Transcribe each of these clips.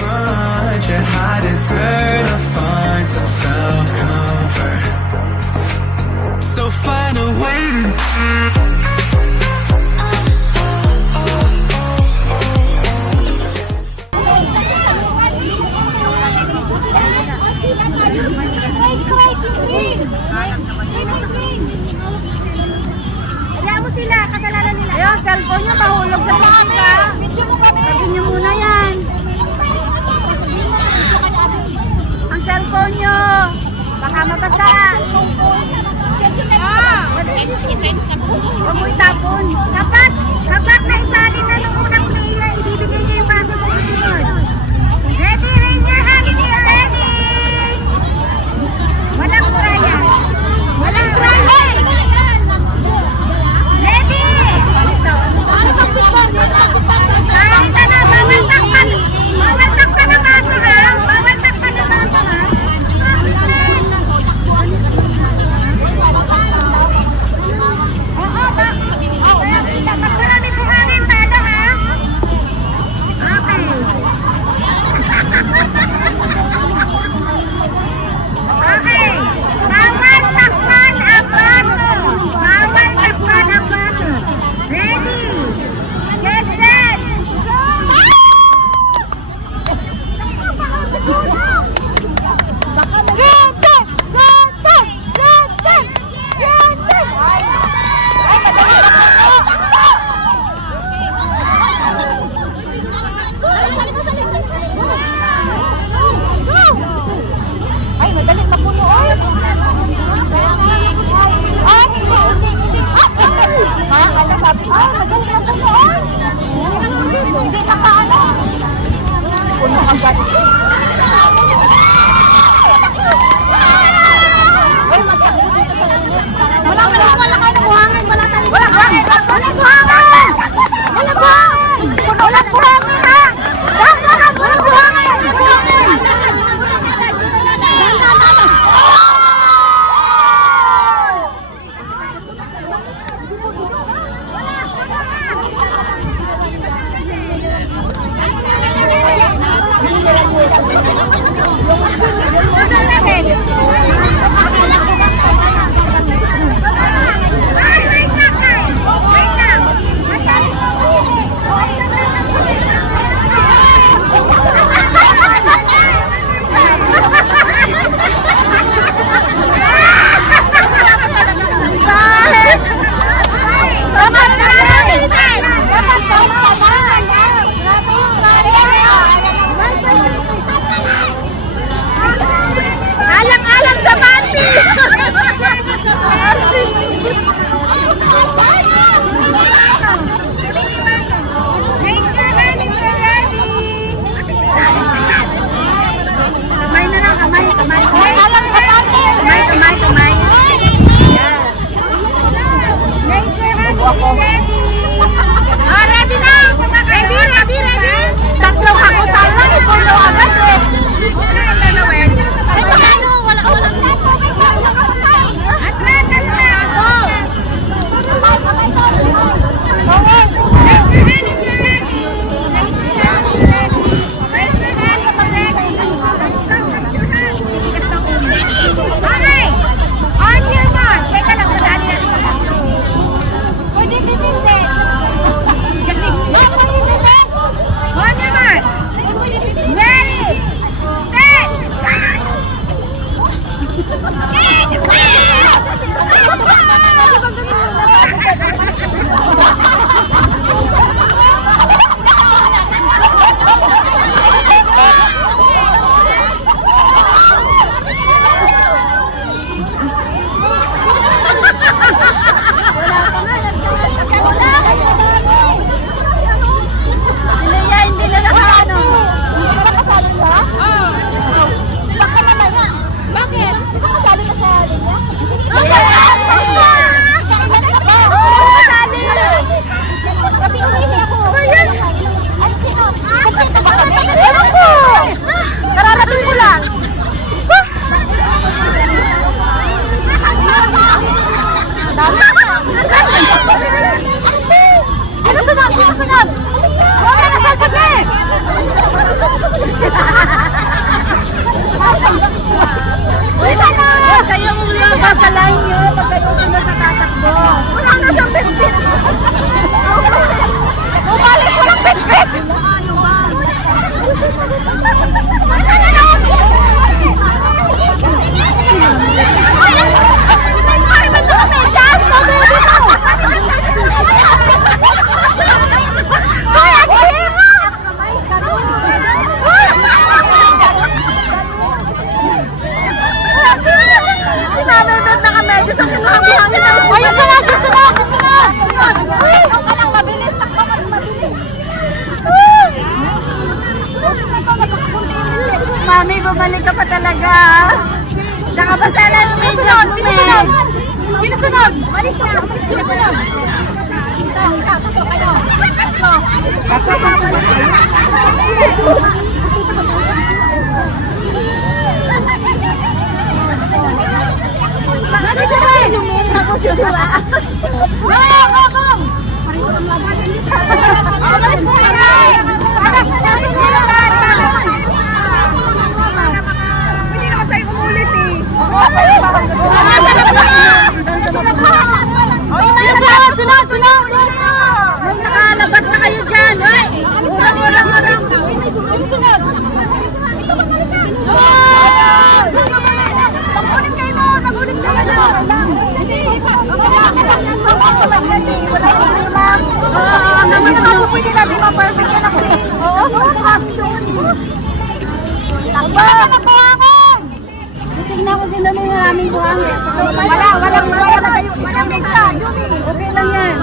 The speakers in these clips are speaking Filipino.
much, and I deserve to find some self-comfort. So find a way to sila, kasalanan nila. Ayun, cellphone nyo, mahulog sa pisika. Video mo kami. Sabi nyo muna yan. Ang cellphone nyo, baka mabasa. Huwag mo itapon. Kapag naisalin na nung unang player, ibibigay nyo yung baso sa susunod. Ready, raise your hand if you're ready. Walang kuraya. Walang kuraya. Kahit na, bawal takpan ng baso ha. Bawal takpan ng baso ha. Oo, mas marami buhangin talo ha. Okay. Okay. Bawal takpan ang baso. Bawal takpan ang baso. Ready? Get set! Go! Ay, madaling mapuno. Ano sabi? Ay, madaling mapuno. Hindi nakaano. Puno agad. Wala ka na buhangin. Wala buhangin. Puno lang buhangin ha. Walang buhangin. Wait lang. Diyos ang kinahangin tayo. Ay, sunod! Takbo ka lang, mabilis. Mami, bumalik ka pa talaga. Nakapasalan mo yung job mo, eh. Sino sunod? Malis na. Sino sunod? Tatlo kayo. Ano ba? Ako siya ba? Go! Alas mo yan! Alas mo yan! Hindi naman tayo umulit eh. Sunod! Nakalabas na kayo dyan. Urang. Sunod! Magulit kayo doon! Magulit kayo doon! Wala problema. Naman naman pwede natin ma-perfect yan ako eh. Takbo ako! Tignan ko sila may maraming buhangin. Walang isa. Okay lang yan.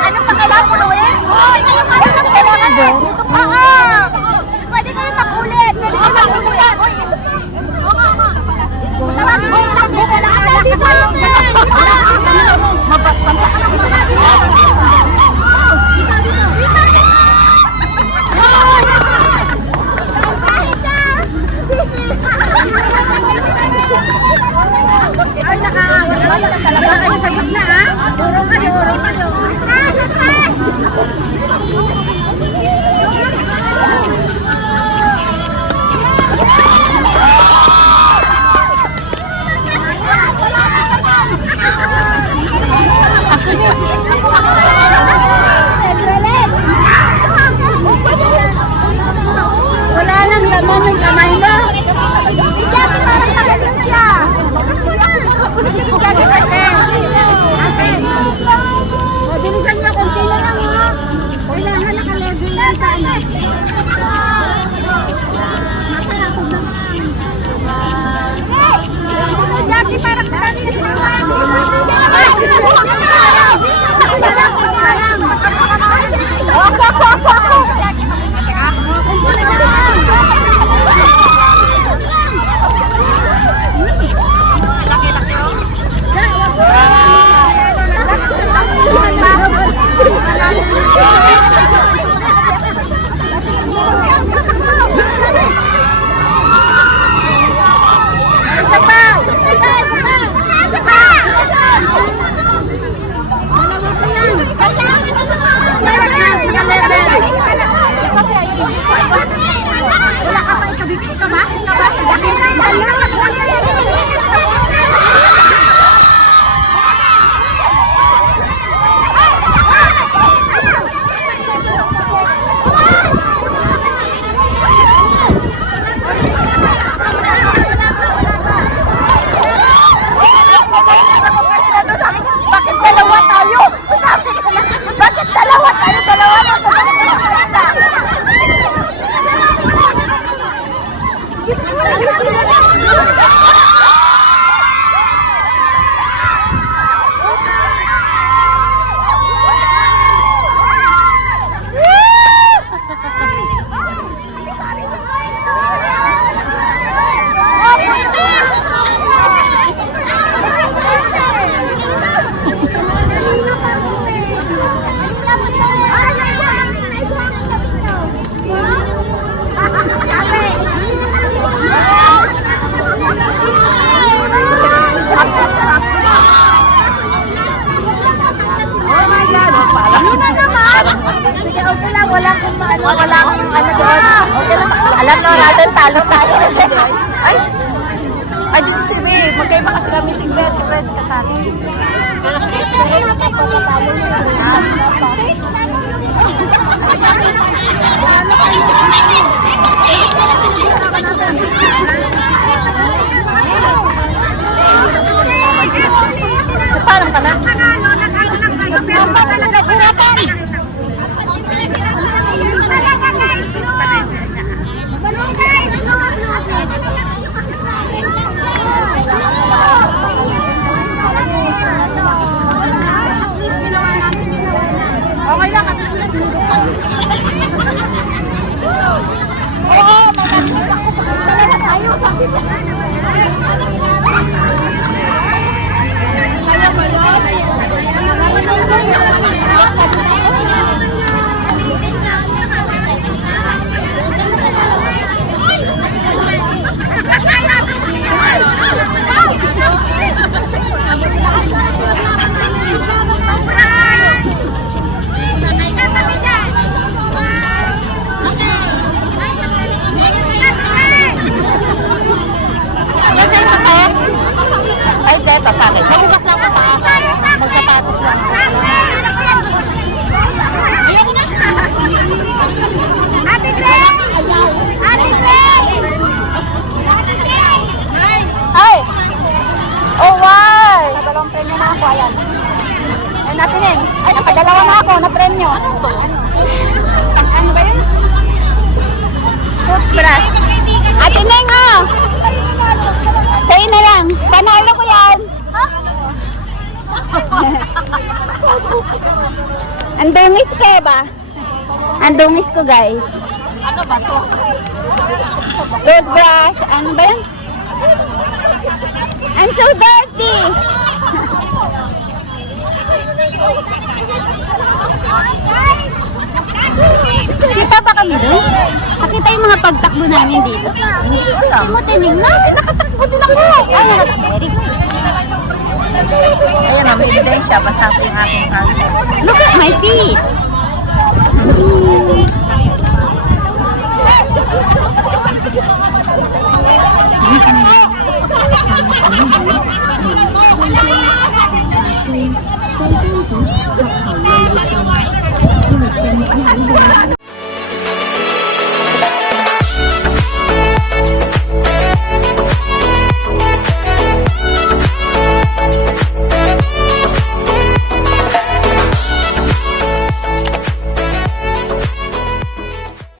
Anong pakailangan mo, Noel? Anong kailangan mo? Pwede kayo makulit. Pwede kayo makulit. Takbo ka lang. Ay, nakawala talaga kayo sa gitna, ha? Urong kayo. Wala nang laman ng kamay mo. Ate, parang magaling siya. Ate, bilisan niyo, konti na lang, ha? Kailangan naka-level lang sana. Matalakog na. Jackie, parang dami na sinawain mo. Wala ka pa ikabigay ka ba? Bakit dalawa tayo? Sabi ko na, bakit dalawa tayo? Dalawa na sa Alam natin, talo tayo. Ay, dito si Ray. Magkaiba kasi kami si Glenn, si Chris kasali. Pero si Chris, pagkatalo niya. Parang ka na? Nasa ito to? Ay, ito sa akin. Magugas lang ako. Magsapatos lang. Ate Glenn! Ate Glenn! Ay! Oh, why? Nakadalawang premyo na ako. Ayan. Ay, natin eh. Ay, nakadalawa na ako na premyo. Ano ba yun? Toothbrush. Ate Neng, oh! Sa'yo na lang. Panalo ko yan. Ang dungis ko ba? Ang dungis ko, guys. Ano ba to? Toothbrush. Ano ba yan? I'm so dirty. Kita ba kami doon? Nakita yung mga pagtakbo namin dito. Hindi ko alam. Mo tinignan. Nakatakbo din ako. Ay, very good. Ayan o, may ebidensya. Basta sa yung aking kanya. Look at my feet.